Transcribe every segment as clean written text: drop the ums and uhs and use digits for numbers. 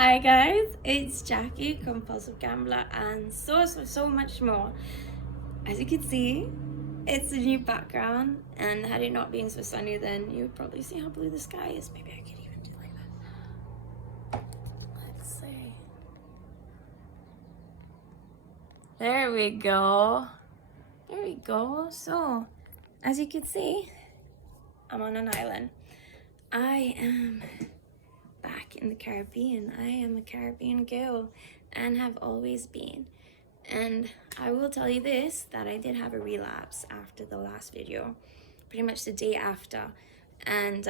Hi guys, it's Jackie, compulsive gambler, and so much more. As you can see, it's a new background, and had it not been so sunny, then you would probably see how blue the sky is. Maybe I could even do like that. Let's see. There we go. There we go. So, as you can see, I'm on an island. I am back in the Caribbean. I am a Caribbean girl and have always been. And I will tell you this, that I did have a relapse after the last video, pretty much the day after. And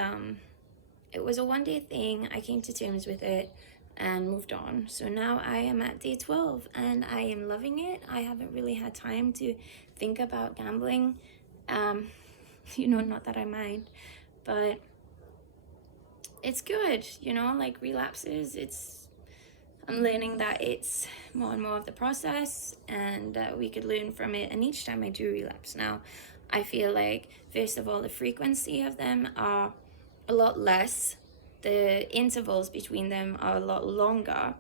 it was a one-day thing. I came to terms with it and moved on. So now I am at day 12 and I am loving it. I haven't really had time to think about gambling. Not that I mind, but it's good, like relapses. I'm learning that it's more and more of the process, and we could learn from it. And each time I do relapse now, I feel like, first of all, the frequency of them are a lot less. The intervals between them are a lot longer.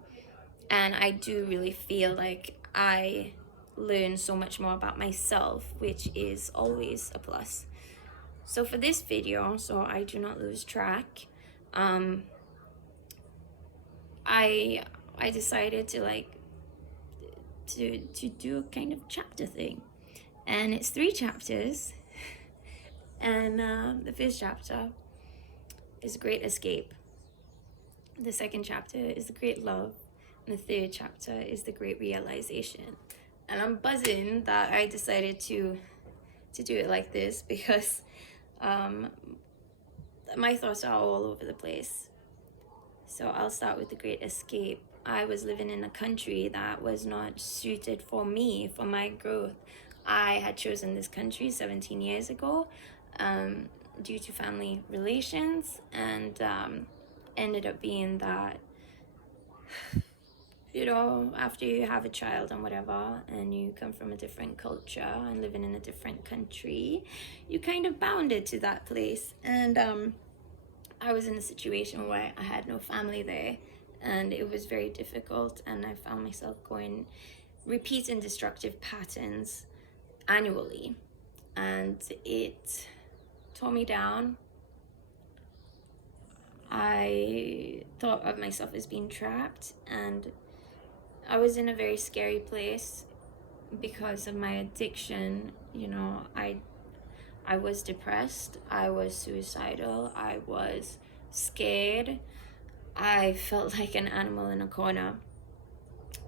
And I do really feel like I learn so much more about myself, which is always a plus. So for this video, so I do not lose track, I decided to do a kind of chapter thing, and it's 3 chapters. And the first chapter is Great Escape, the second chapter is the Great Love, and the third chapter is the Great Realization. And I'm buzzing that I decided to do it like this, because my thoughts are all over the place. So I'll start with the Great Escape. I was living in a country that was not suited for me, for my growth. I had chosen this country 17 years ago due to family relations, and ended up being that, after you have a child and whatever, and you come from a different culture and living in a different country, you kind of bounded to that place. And I was in a situation where I had no family there, and it was very difficult, and I found myself repeating destructive patterns annually, and it tore me down. I thought of myself as being trapped, and I was in a very scary place because of my addiction. I was depressed, I was suicidal, I was scared, I felt like an animal in a corner.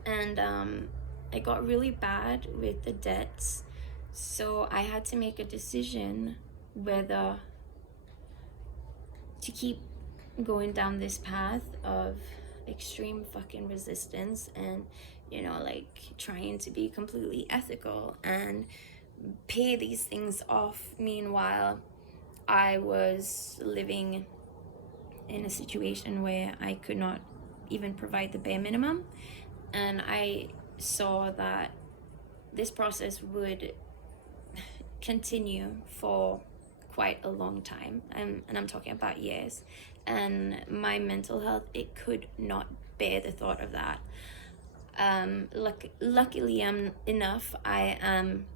And it got really bad with the debts, so I had to make a decision whether to keep going down this path of extreme fucking resistance and trying to be completely ethical and pay these things off. Meanwhile, I was living in a situation where I could not even provide the bare minimum, and I saw that this process would continue for quite a long time, and I'm talking about years, and my mental health, it could not bear the thought of that. Luckily enough, I am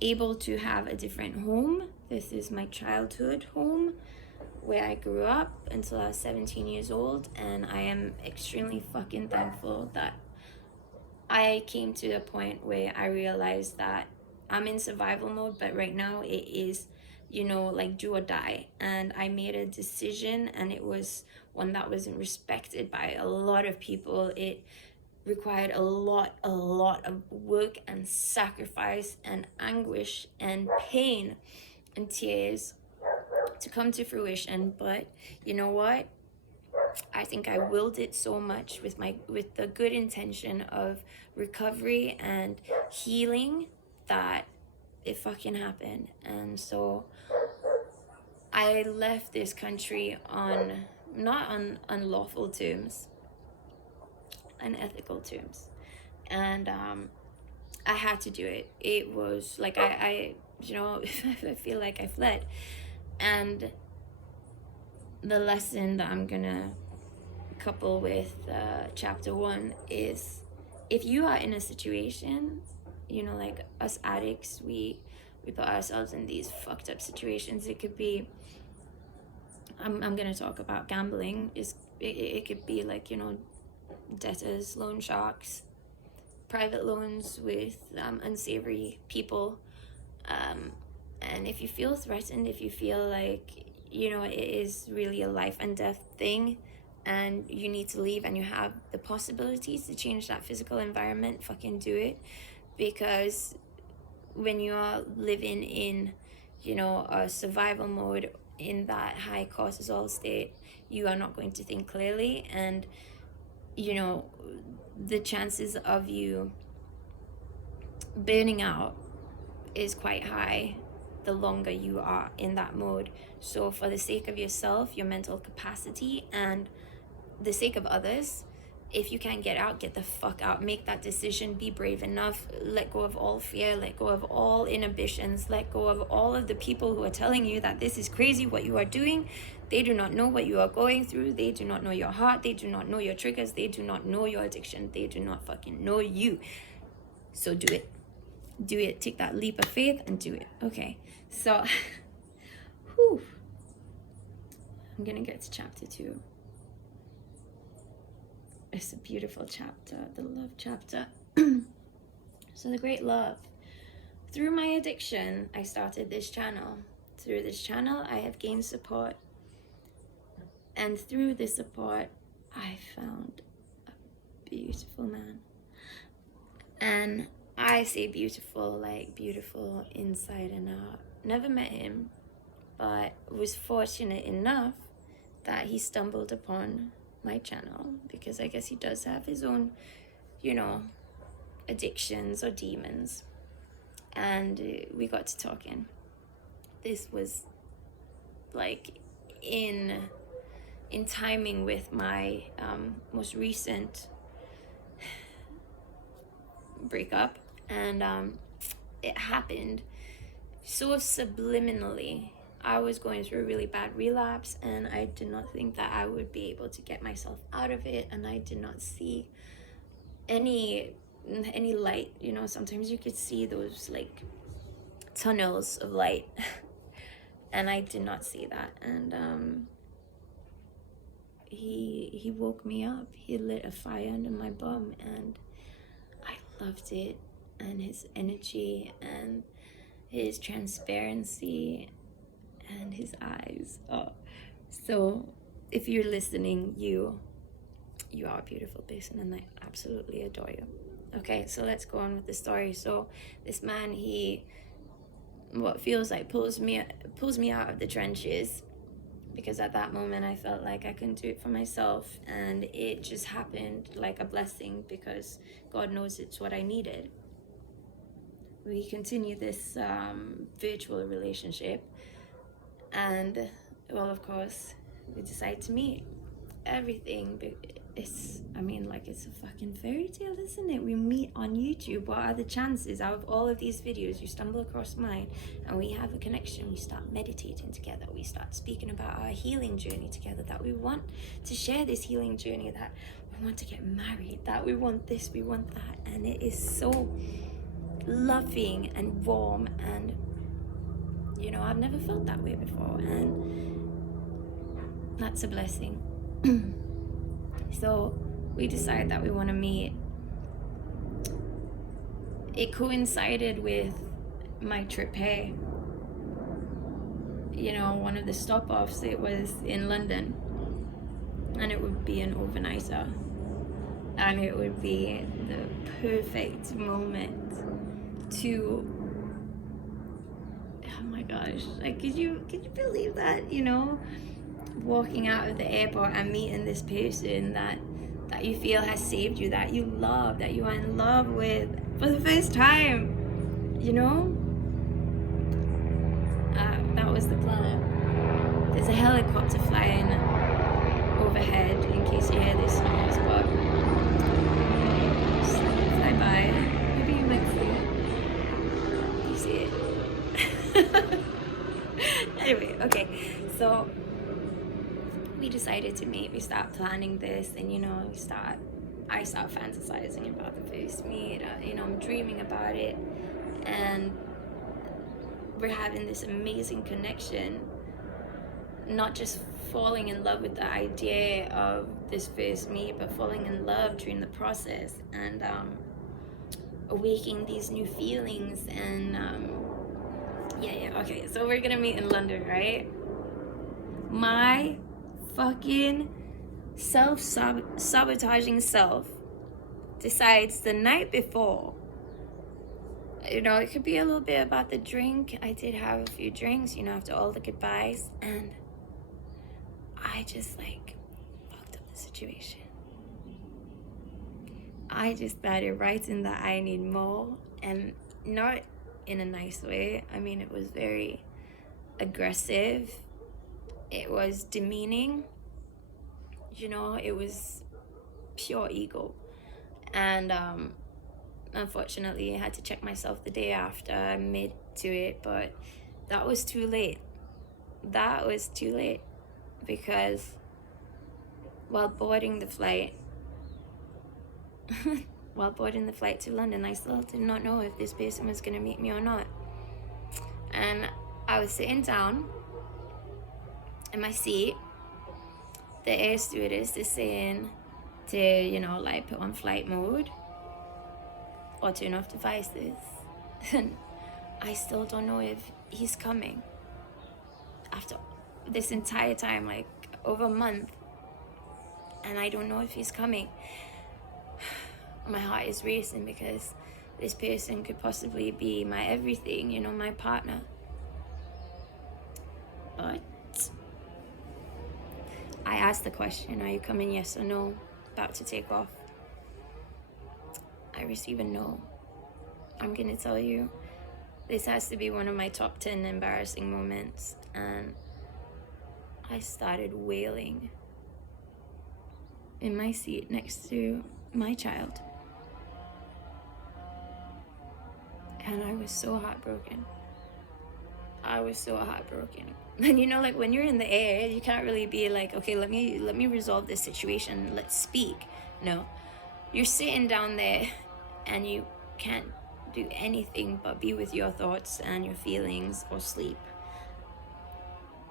able to have a different home. This is my childhood home where I grew up until I was 17 years old, and I am extremely fucking thankful that I came to a point where I realized that I'm in survival mode, but right now it is, like do or die. And I made a decision, and it was one that wasn't respected by a lot of people. It required a lot of work and sacrifice and anguish and pain and tears to come to fruition. But you know what? I think I willed it so much with the good intention of recovery and healing that it fucking happened. And so I left this country on not on unlawful terms, unethical terms, and I had to do it. It was like I feel like I fled, and the lesson that I'm gonna couple with chapter 1 is, if you are in a situation, you know, like us addicts, we put ourselves in these fucked up situations. It could be, I'm gonna talk about gambling. It could be like, you know, debtors, loan sharks, private loans with unsavory people. And if you feel threatened, if you feel like, you know, it is really a life and death thing, and you need to leave, and you have the possibilities to change that physical environment, fucking do it. Because when you are living in, you know, a survival mode in that high cortisol state, you are not going to think clearly, and, you know, the chances of you burning out is quite high the longer you are in that mode. So for the sake of yourself, your mental capacity, and the sake of others, if you can't get out, get the fuck out. Make that decision. Be brave enough. Let go of all fear. Let go of all inhibitions. Let go of all of the people who are telling you that this is crazy what you are doing. They do not know what you are going through. They do not know your heart. They do not know your triggers. They do not know your addiction. They do not fucking know you. So do it. Do it. Take that leap of faith and do it. Okay. So, whew. I'm gonna get to chapter 2. It's a beautiful chapter, the love chapter. So the great love. Through my addiction, I started this channel. Through this channel, I have gained support. And through this support, I found a beautiful man. And I say beautiful, like beautiful inside and out. Never met him, but was fortunate enough that he stumbled upon my channel, because I guess he does have his own, you know, addictions or demons. And we got to talking. This was like in timing with my most recent breakup, and it happened so subliminally. I was going through a really bad relapse, and I did not think that I would be able to get myself out of it, and I did not see any light. You know, sometimes you could see those like tunnels of light and I did not see that. And he woke me up. He lit a fire under my bum, and I loved it, and his energy and his transparency and his eyes. Oh, so if you're listening, you are a beautiful person, and I absolutely adore you. Okay, so let's go on with the story. So this man, he what feels like pulls me out of the trenches, because at that moment I felt like I couldn't do it for myself, and it just happened like a blessing, because God knows it's what I needed. We continue this virtual relationship, and well, of course, we decide to meet. Everything, it's a fucking fairy tale, isn't it? We meet on YouTube. What are the chances out of all of these videos you stumble across mine and we have a connection? We start meditating together. We start speaking about our healing journey together, that we want to share this healing journey, that we want to get married, that we want this, we want that. And it is so loving and warm, and I've never felt that way before, and that's a blessing. So we decide that we want to meet. It coincided with my trip here. One of the stop-offs, it was in London, and it would be an overnighter, and it would be the perfect moment to, oh my gosh, like, could you believe that, walking out of the airport and meeting this person that you feel has saved you, that you love, that you are in love with for the first time, that was the plan. There's a helicopter flying overhead, in case you hear this noise, but just let it fly by. Maybe you might see it. You see it? Anyway, okay, so we decided to meet, we start planning this, and I start fantasizing about the first meet. I'm dreaming about it, and we're having this amazing connection. Not just falling in love with the idea of this first meet, but falling in love during the process, and awakening these new feelings. And okay, so we're gonna meet in London, right? My fucking self-sabotaging self decides the night before, it could be a little bit about the drink. I did have a few drinks, after all the goodbyes, and I just fucked up the situation. I just started writing that I need more, and not in a nice way. I mean, it was very aggressive. It was demeaning. It was pure ego. And unfortunately, I had to check myself the day after I admit to it, but that was too late. That was too late, because while boarding the flight to London, I still did not know if this person was going to meet me or not. And I was sitting down in my seat. The air stewardess is saying to, put on flight mode or turn off devices. And I still don't know if he's coming. After this entire time, over a month, and I don't know if he's coming. My heart is racing, because this person could possibly be my everything, my partner. But I asked the question, are you coming, yes or no? About to take off. I receive a no. I'm gonna tell you, this has to be one of my top 10 embarrassing moments. And I started wailing in my seat next to my child. And I was so heartbroken. And when you're in the air, you can't really be okay, let me resolve this situation, let's speak. No, you're sitting down there and you can't do anything but be with your thoughts and your feelings, or sleep,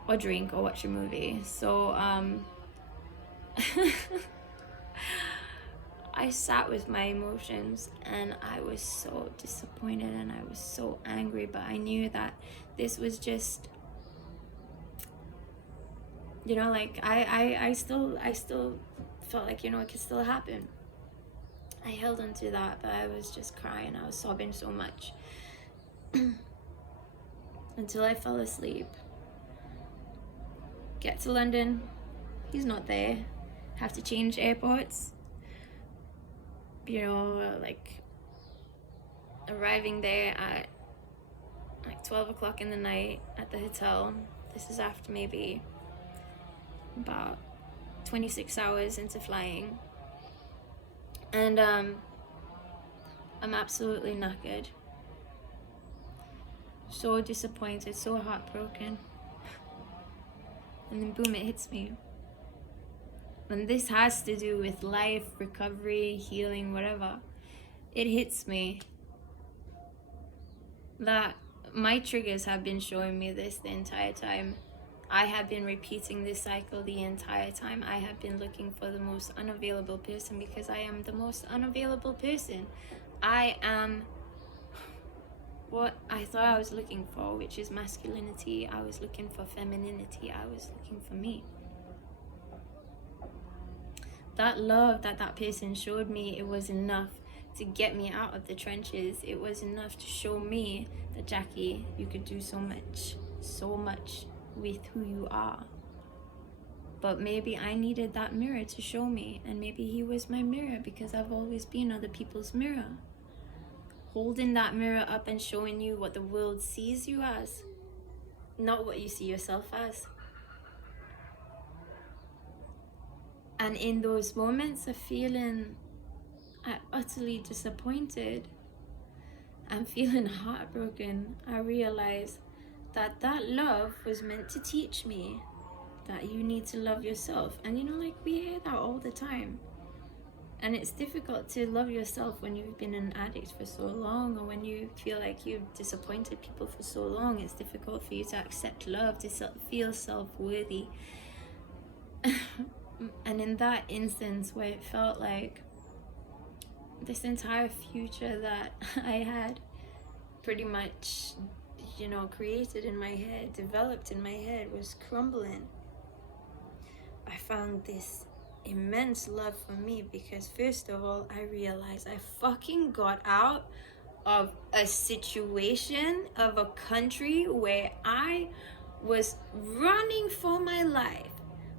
or drink, or watch a movie. So I sat with my emotions, and I was so disappointed, and I was so angry, but I knew that this was just, I still felt like, it could still happen. I held on to that, but I was just crying. I was sobbing so much until I fell asleep. Get to London, he's not there. Have to change airports. Arriving there at 12 o'clock in the night at the hotel. This is after maybe about 26 hours into flying. And I'm absolutely knackered. So disappointed, so heartbroken. And then boom, it hits me. And this has to do with life, recovery, healing, whatever. It hits me that my triggers have been showing me this the entire time. I have been repeating this cycle the entire time. I have been looking for the most unavailable person, because I am the most unavailable person. I am what I thought I was looking for, which is masculinity. I was looking for femininity. I was looking for me. That love that person showed me, it was enough to get me out of the trenches. It was enough to show me that, Jackie, you could do so much with who you are. But maybe I needed that mirror to show me, and maybe he was my mirror, because I've always been other people's mirror. Holding that mirror up and showing you what the world sees you as, not what you see yourself as. And in those moments of feeling utterly disappointed and feeling heartbroken, I realized that love was meant to teach me that you need to love yourself. And you know, like, we hear that all the time. And it's difficult to love yourself when you've been an addict for so long, or when you feel like you've disappointed people for so long. It's difficult for you to accept love, to feel self-worthy. And in that instance, where it felt like this entire future that I had pretty much, you know, created in my head, developed in my head, was crumbling, I found this immense love for me, because first of all, I realized I fucking got out of a situation, of a country where I was running for my life,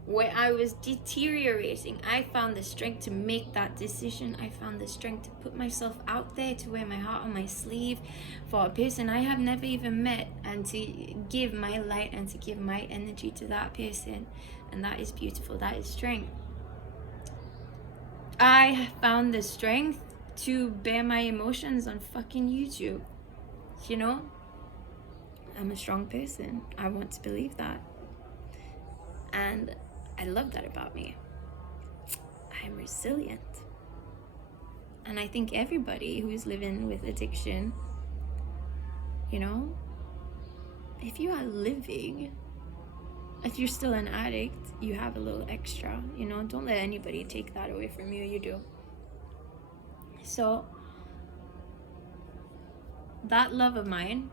where I was deteriorating. I found the strength to make that decision. I found the strength to put myself out there, to wear my heart on my sleeve for a person I have never even met, and to give my light and to give my energy to that person. And that is beautiful. That is strength. I found the strength to bear my emotions on fucking YouTube. You know, I'm a strong person. I want to believe that. And I love that about me. I'm resilient. And I think everybody who's living with addiction, you know, if you are living, if you're still an addict, you have a little extra, you know. Don't let anybody take that away from you. You do. So that love of mine,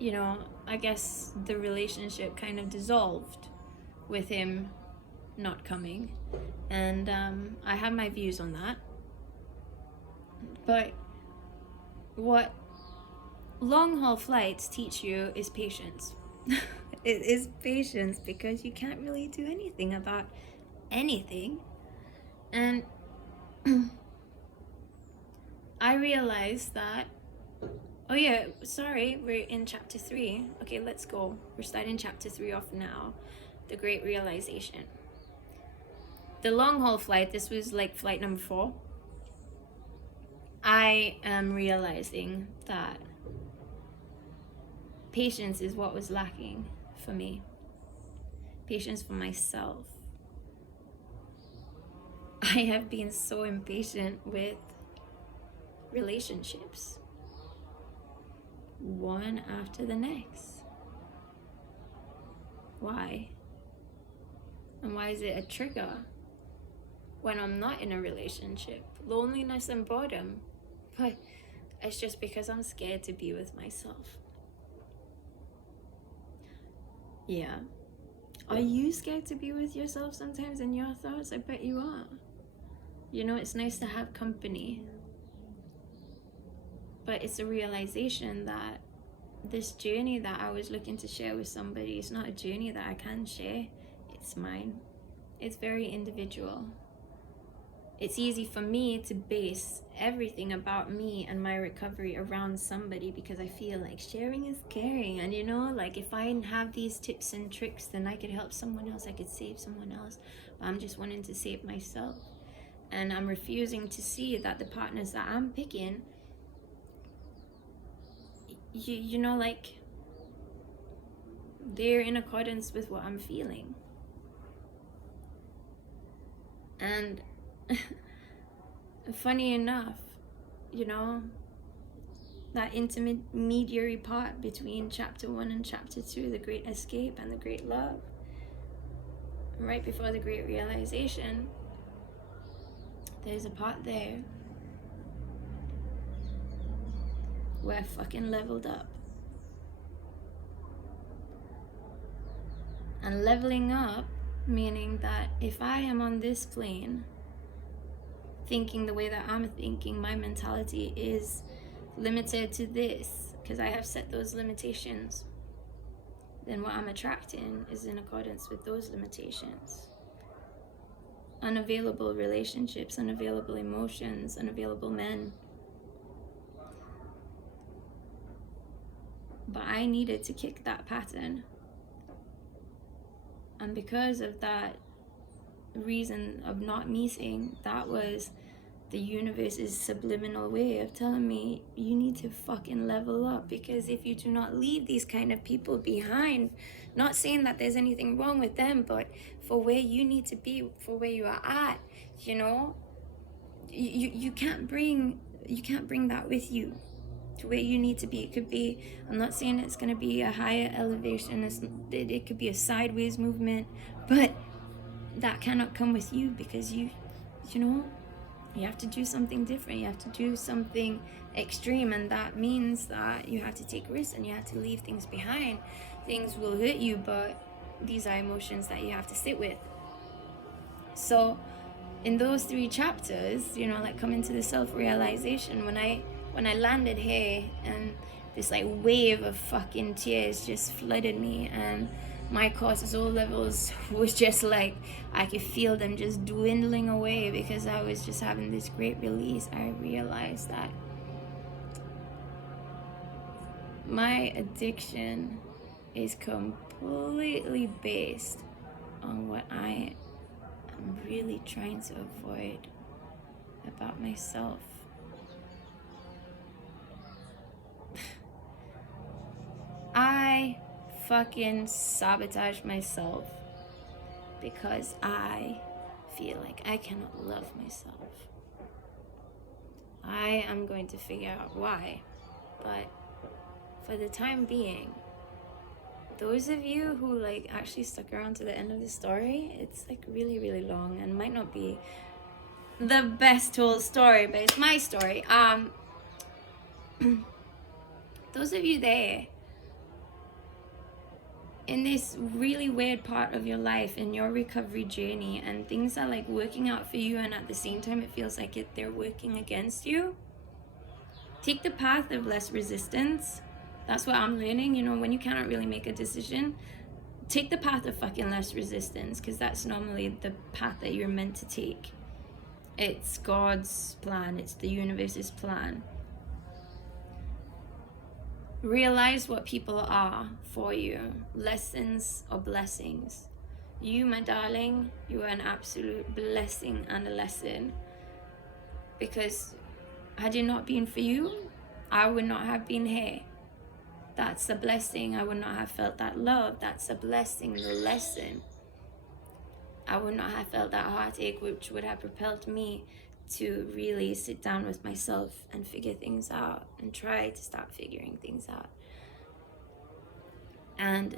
you know, I guess the relationship kind of dissolved with him not coming. And I have my views on that. But what long haul flights teach you is patience. It is patience, because you can't really do anything about anything. And I realized that, oh yeah, sorry, we're in chapter 3. Okay, let's go. We're starting chapter 3 off now. The great realization. The long haul flight, this was like flight number 4. I am realizing that patience is what was lacking for me. Patience for myself. I have been so impatient with relationships, one after the next. Why? And why is it a trigger when I'm not in a relationship? Loneliness and boredom. But it's just because I'm scared to be with myself. Yeah. Are you scared to be with yourself sometimes in your thoughts? I bet you are. You know, it's nice to have company. But it's a realization that this journey that I was looking to share with somebody is not a journey that I can share. It's mine. It's very individual. It's easy for me to base everything about me and my recovery around somebody, because I feel like sharing is caring. And you know, like, if I have these tips and tricks, then I could help someone else, I could save someone else. But I'm just wanting to save myself. And I'm refusing to see that the partners that I'm picking, you know, like, they're in accordance with what I'm feeling. And funny enough, you know, that intermediary part between chapter 1 and chapter 2, the great escape and the great love, right before the great realization, there's a part there where I fucking leveled up. And leveling up meaning that if I am on this plane thinking the way that I'm thinking, my mentality is limited to this because I have set those limitations, then what I'm attracting is in accordance with those limitations. Unavailable relationships, unavailable emotions, unavailable men. But I needed to kick that pattern. And because of that reason of not meeting, that was the universe's subliminal way of telling me you need to fucking level up, because if you do not leave these kind of people behind, not saying that there's anything wrong with them, but for where you need to be, for where you are at, you know, you can't bring that with you to where you need to be. It could be, I'm not saying it's going to be a higher elevation, it could be a sideways movement, but that cannot come with you, because you know, you have to do something different, you have to do something extreme, and that means that you have to take risks and you have to leave things behind. Things will hurt you, but these are emotions that you have to sit with. So in those 3 chapters, you know, like coming to the self-realization, when I landed here and this like wave of fucking tears just flooded me, and my cortisol levels was just like, I could feel them just dwindling away because I was just having this great release. I realized that my addiction is completely based on what I am really trying to avoid about myself. I fucking sabotage myself because I feel like I cannot love myself. I am going to figure out why, but for the time being, those of you who like actually stuck around to the end of the story, it's like really, really long and might not be the best told story, but it's my story. Those of you there in this really weird part of your life, in your recovery journey, and things are like working out for you, and at the same time it feels like they're working against you, take the path of less resistance. That's what I'm learning, you know, when you cannot really make a decision, take the path of fucking less resistance, because that's normally the path that you're meant to take. It's God's plan, it's the universe's plan. Realize what people are for you, lessons or blessings. You, my darling, you are an absolute blessing and a lesson, because had it not been for you, I would not have been here. That's a blessing. I would not have felt that love. That's a blessing, the lesson. I would not have felt that heartache, which would have propelled me to really sit down with myself and figure things out and try to start figuring things out. And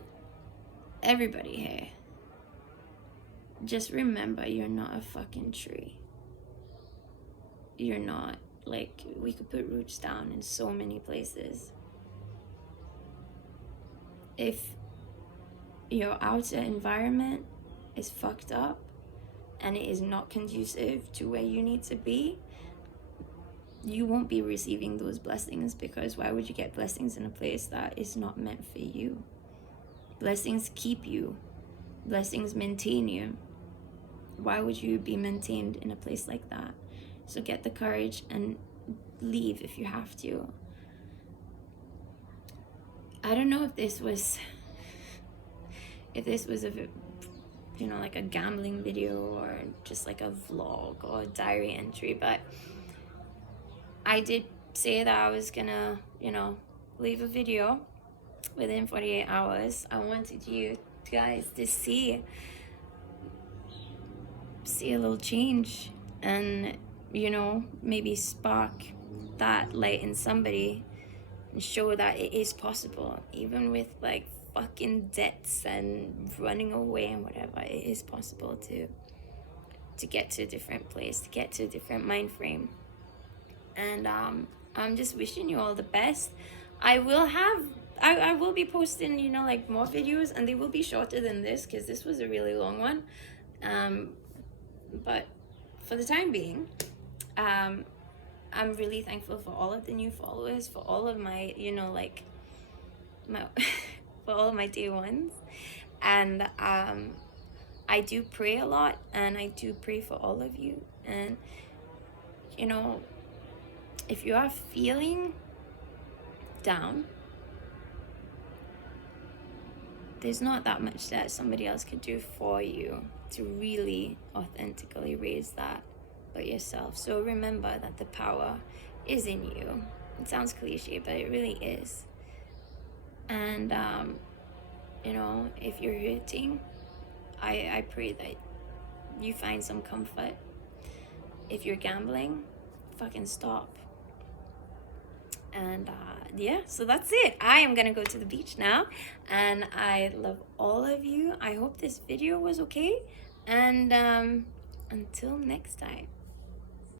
everybody here, just remember, you're not a fucking tree. You're not. Like, we could put roots down in so many places. If your outer environment is fucked up and it is not conducive to where you need to be, you won't be receiving those blessings, because why would you get blessings in a place that is not meant for you? Blessings keep you. Blessings maintain you. Why would you be maintained in a place like that? So get the courage and leave if you have to. I don't know if this was a, you know, like a gambling video or just like a vlog or a diary entry, but I did say that I was gonna, you know, leave a video within 48 hours. I wanted you guys to see a little change, and, you know, maybe spark that light in somebody and show that it is possible, even with like fucking debts and running away and whatever. It is possible to get to a different place, to get to a different mind frame. And I'm just wishing you all the best. I will be posting, you know, like more videos, and they will be shorter than this because this was a really long one. But for the time being, I'm really thankful for all of the new followers, for all of my, you know, like my for all of my day ones. And I do pray a lot, and I do pray for all of you. And, you know, if you are feeling down, there's not that much that somebody else could do for you to really authentically raise that but yourself. So remember that the power is in you. It sounds cliche, but it really is. And you know, if you're hurting, I pray that you find some comfort. If you're gambling, fucking stop. And yeah, so that's it. I am gonna go to the beach now, and I love all of you. I hope this video was okay, and until next time.